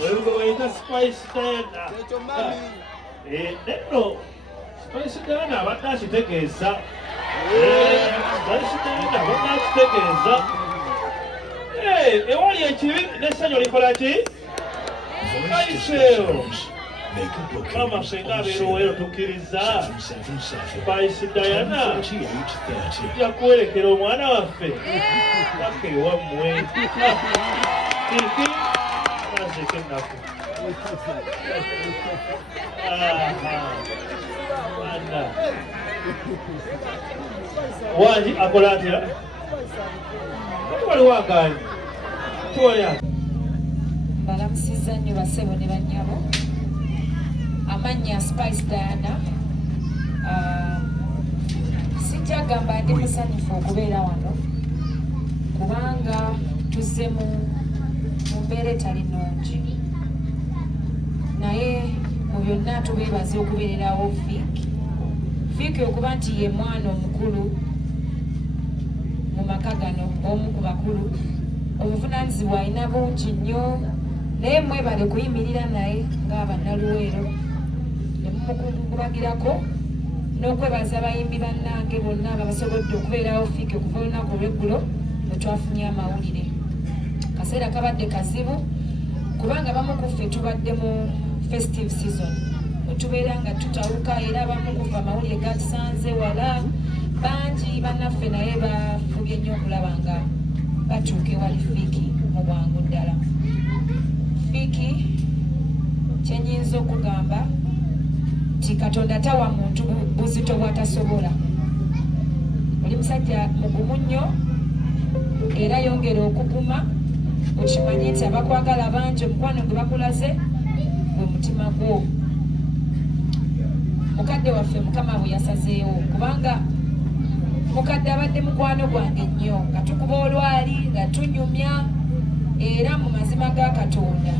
Wewe unaita Spice Diana. Neno Spice Diana batashitegeeza. Spice Diana batashitegeeza. Ewali ekibi n'essanyu likola ki? Mama senga abeera tukkiriza Spice Diana yakuwerekera omwana waffe paka ewammwe kiki nazeka ennaku ana wangi akola atya waliwo agaanyi tuwalya balamusiza nnyo basebo ne bannyabo amannya Spice Diana. Sijjagamba ndi musanyufu okubeera wano kubanga tuzze mu mbeera etali nnungi, naye mu byonna tubeebaza okubeererawo Fiiki okuba nti ye mwana omukulu mu maka gano, omu ku bakulu, obuvunaanyizibwa alina bungi nnyo, naye mwebale kuyimirira naye ng'abannaluweero ne mumukungubagirako n'okwebaza abayimbi bannange bonna ababasobodde okubeerawo Fiiki okuva olunaku olw'eggulo bwe twafunye amawulire. Kaseera kabadde kazibu kubanga bamu ku ffe tubadde mu festive season tubeera nga tutawuka, era abamu ku ffe amawulire gatusanze wala bangi bannaffe naye bafubye nnyo okulaba nga batuuka ewali Fiiki mu bwangu ddala. Fiiki kyenyinza okugamba nti Katonda tawa muntu buzito bw'atasobola. Oli musajja mugumu nnyo era yongera okuguma, okimanye nti abakwagala bangi omukwano gwe bakulaze gwe mutima gwo. Mukadde waffe Mukama bwe yasazeewo kubanga mukadde abadde mukwano gwange nnyo, nga tukuba olwali nga tunyumya, era mu mazima ga Katonda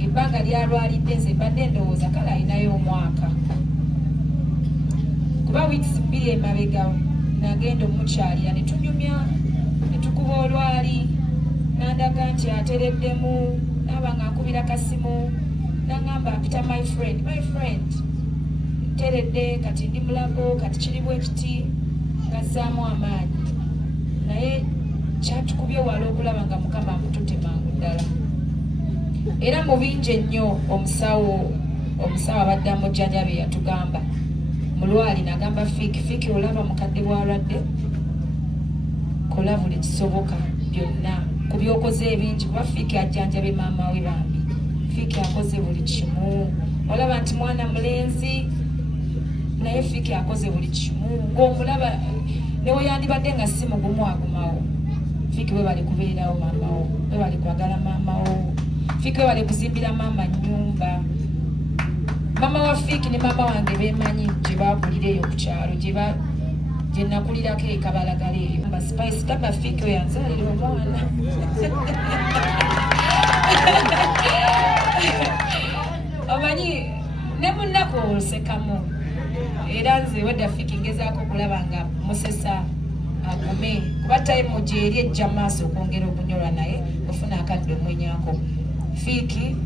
ebbanga lyalwalidde nze mbadde ndowooza kale alinayo omwaka, kuba wiikisi 2 emabega nagenda omukyalira ne tunyumya ne tukuba olwali, nandaga nti atereddemu, naaba nga nkubira kasimu nangamba mpita my friend nteredde, kati ndi mulago, kati kiri bwe kiti, ngazzaamu amaanyi, naye kyatukubye wala okulaba nga Mukama amututte mangu ddala. Era mu bingi ennyo omusawo abadde amujjanjabe yatugamba mulwali, nagamba Fiiki olaba mukadde bw'alwadde, kola buli kisoboka byonna ku byokoze ebingi, kuba Fiiki ajjanjabe maama we bambi. Fiiki akoze buli kimu, olaba nti mwana mulenzi naye Fiiki akoze buli kimu, ng'omulaba newe yandibadde nga si mugumu agumawo. Fiiki we bali kubeerawo maamawo, we bali kwagala maamawo. Fiiki we bali kuzimbira maama nnyumba. Maama wa Fiiki ne maama wange beemanyi gye baakulireyo ku kyalo, gye nakulirako ekabalagala eyo. Mba Spice taba Fiiki we yanzaalira omwana. Omanyi ne munnaku osekamu, era nze wedda Fiiki ngezaako okulaba nga musesa agume, kuba tayimu gyeri ejja maaso okwongera okunyolwa naye ofuna akadde omwenyako. Fiiki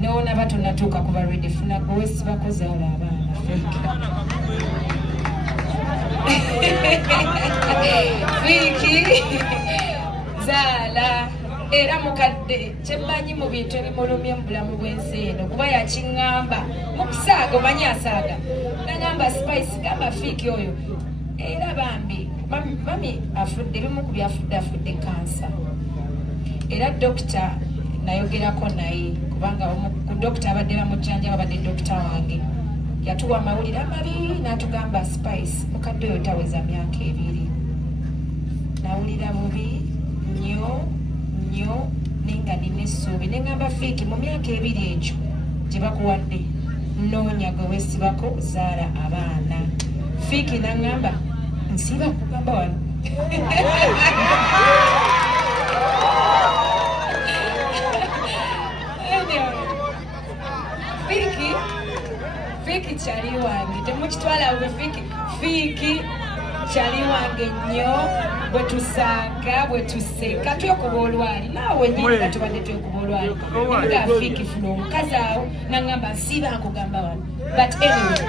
newonaba tonatuuka kuba ready, funa gwewesibako zaala abaana Fiiki zaala, era mukadde kyemmanyi mu bintu ebimulumya mu bulamu bw'ensi eno, kuba yakiŋŋamba mu kusaaga, omanyi asaaga, nagamba Spice gamba Fiiki oyo era bambi mami afudde, bimu ku byafudde kansa, era dokita nayogerako naye kubanga ku dokita abadde bamujjanjaba abadde dokita wange yatuwa amawulire amabi, n'atugamba Spice mukadde oyo taweza myaka 2. Nawulira bubi nnyo nenga nina essuubi, neŋŋamba Fiiki mu myaka 2 egyo gye bakuwadde nnoonya gwe weesibako zaala abaana. Fiiki n'aŋŋamba nsiiba kugamba wano. Fiiki kyali wange, temukitwala bwe Fiiki kyali wange nnyo bwe tusanga bwe tuseka twekuba olwali naawe nyini nga tubadde twekuba olwali nga Fiiki funa omukazi awo naŋŋamba nsiiba nkugamba wano but anyway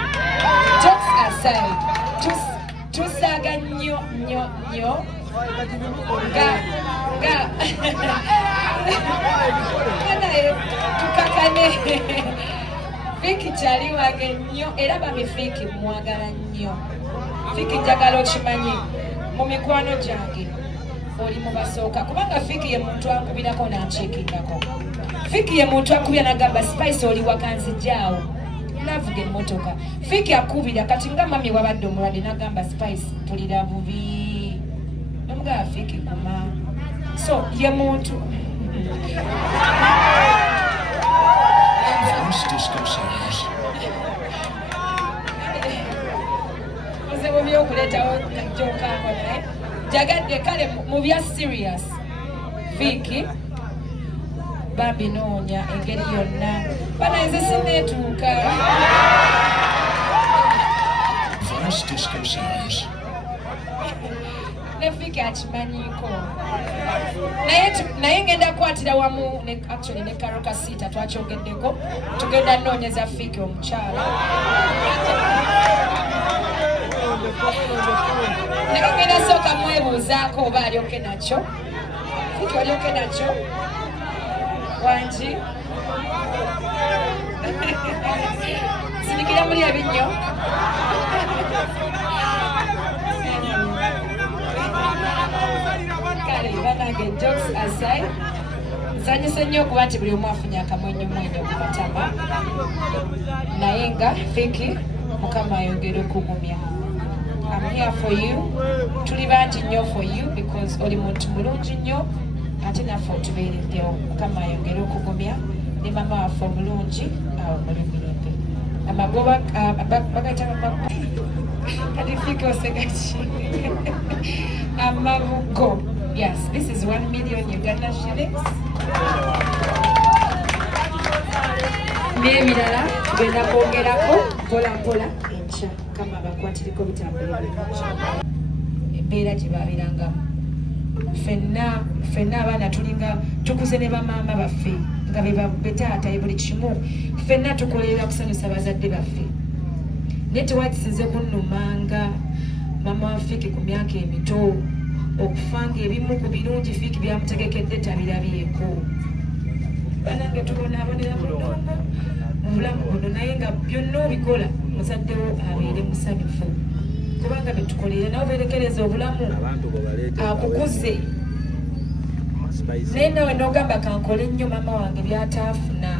jokes aside tusaaga nnyo nnyo nnyo nga naye tukakane Fiiki kyali wange nnyo era bami Fiiki mwagala nnyo Fiiki njagala okimanyi mu mikwano gyange oli mu basooka kubanga Fiiki ye muntu ankubirako nankiikingako Fiiki ye muntu akubira nagamba Spice oli wakanzijaawo navuga emmotoka Fiiki akubira kati nga mami wabadde omulwadde nagamba Spice mpulira bubi nomugaba Fiiki kuma so ye muntu oze byokuleetawo kajjokaako naye jagadde kale mu bya serious Fiiki babinoonya engeri yonna banayize sinneetuuka ne Fiiki akimanyiiko naye ngenda kukwatira wamu actually ne Carol Kasiita twakyogeddeko tugenda nnoonyeza Fiiki omukyala naye ngenda sooka mwebuuzaako oba alyoke nakyo Fiiki olyoke nakyo wangi sinikira muli ebinnyo kale banange jokes aside nsanyuse nnyo okuba nti buli omu afunye akamwenyumwenyo ku matama naye nga Fiiki Mukama ayongere okugumya I'm here for you tuli bangi nnyo for you because oli muntu mulungi nnyo ate naffe otubeereddewo Mukama ayongere okugumya ne mama waffe omulungi awo mulumirembe amagoba bagayita kati Fiiki osegaki amabugo yes this is 1 million Uganda shillings n'ebirala tugenda kwongerako mpola mpola enkya Mukama abakwatireko bitambulira embeera gye baabirangamu ffenna abaana tulinga tukuze ne bamaama baffe nga betaata buli kimu ffenna tukolerera kusanyusa bazadde baffe naye tewakisize kunnumanga mama wa Fiiki ku myaka emito okufanga ebimu ku birungi Fiiki byamutegekedde tabirabyeko banange tubonaabonera munonga mu bulamu buno naye nga byonna obikola muzaddewo abeere musanyufu kubanga betukolera nawe berekereza obulamu akukuze naye nawe nogamba kankole nnyo mama wange byataafuna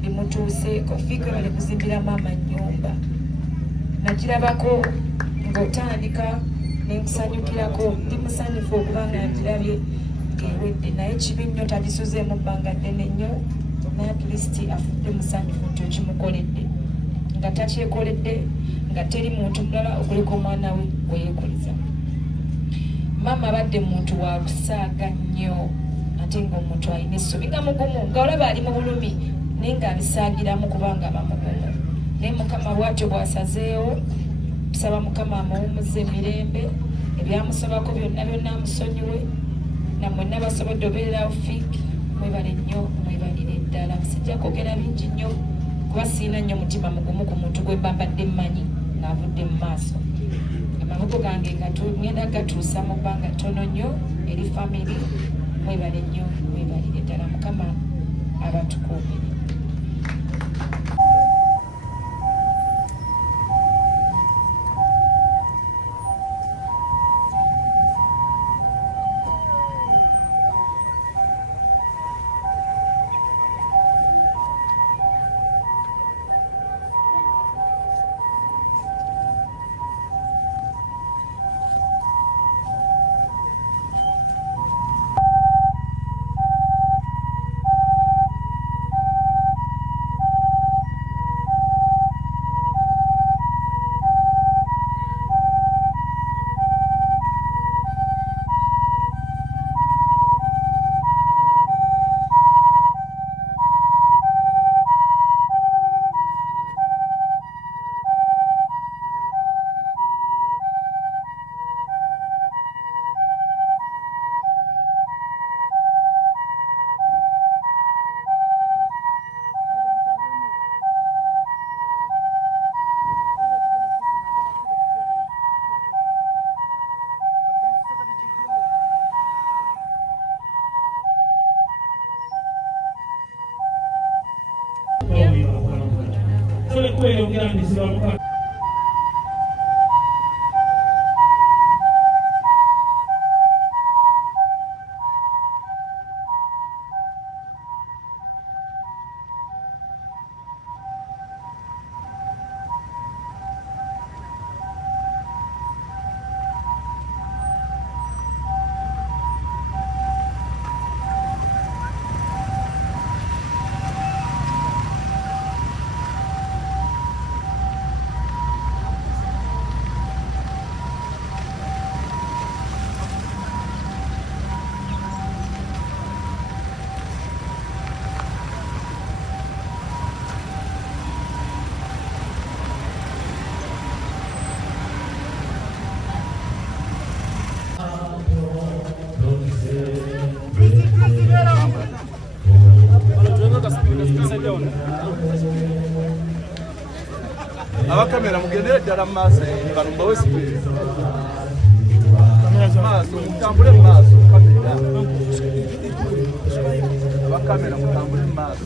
bimutuuseeko Fiiki bali kuzimbira maama nnyumba nagirabako ng'otandika nenkusanyukirako ndi musanyufu okubanga ngirabye ng'ewedde naye kibi nnyo tagisuzeemu bbanga ddene nnyo naye at least afudde musanyufu nti okimukoledde nga takyekoledde nga teri muntu mulala okuleka omwana we weyeekoliza maama abadde muntu wa kusaaga nnyo ate ng'omuntu alina essubi nga mugumu nga olaba ali mu bulumi naye ng'abisaagiramu kubanga bamugumu naye Mukama bw'atyo bw'asazeewo tusaba Mukama amuwummuze emirembe ebyamusobako byonna byonna amusonyiwe nammwe nabasobodde obeererawo Fiiki mwebale nnyo mwebalire ddala sijja kwogera bingi nnyo kuba siina nnyo mutima mugumu ku muntu gwe mbambadde mmanyi ng'avudde mu maaso amabugo gange ngenda gatuusa mu bbanga ttono nnyo eri famire mwebale nnyo mwebalire ddala Mukama abatukuumire Tuli kweli okirangizibwa Mukama. Abakamera mugendere ddala mu maaso balumba wesibiri maaso mutambule mu maaso abakamera mutambule mu maaso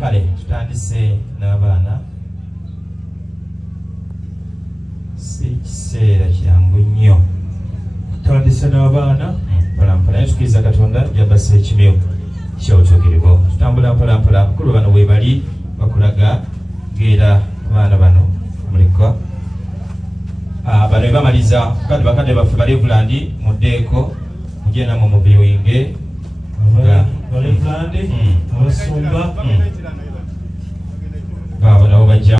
Kale tutandise n'abaana si kiseera kyangu nnyo tutandise n'abaana mpolampola naye tukiriza Katonda jabasa ekimyu kyawutuukirivu tutambula mpolampola abakulu bano bwe bali bakulaga ng'era abaana bano mulekwa bano be bamaliza kandi bakadde baffe Balevulandi muddeeko mujje namwe mu viewinge Balevulandi abasumba babo nabo bajja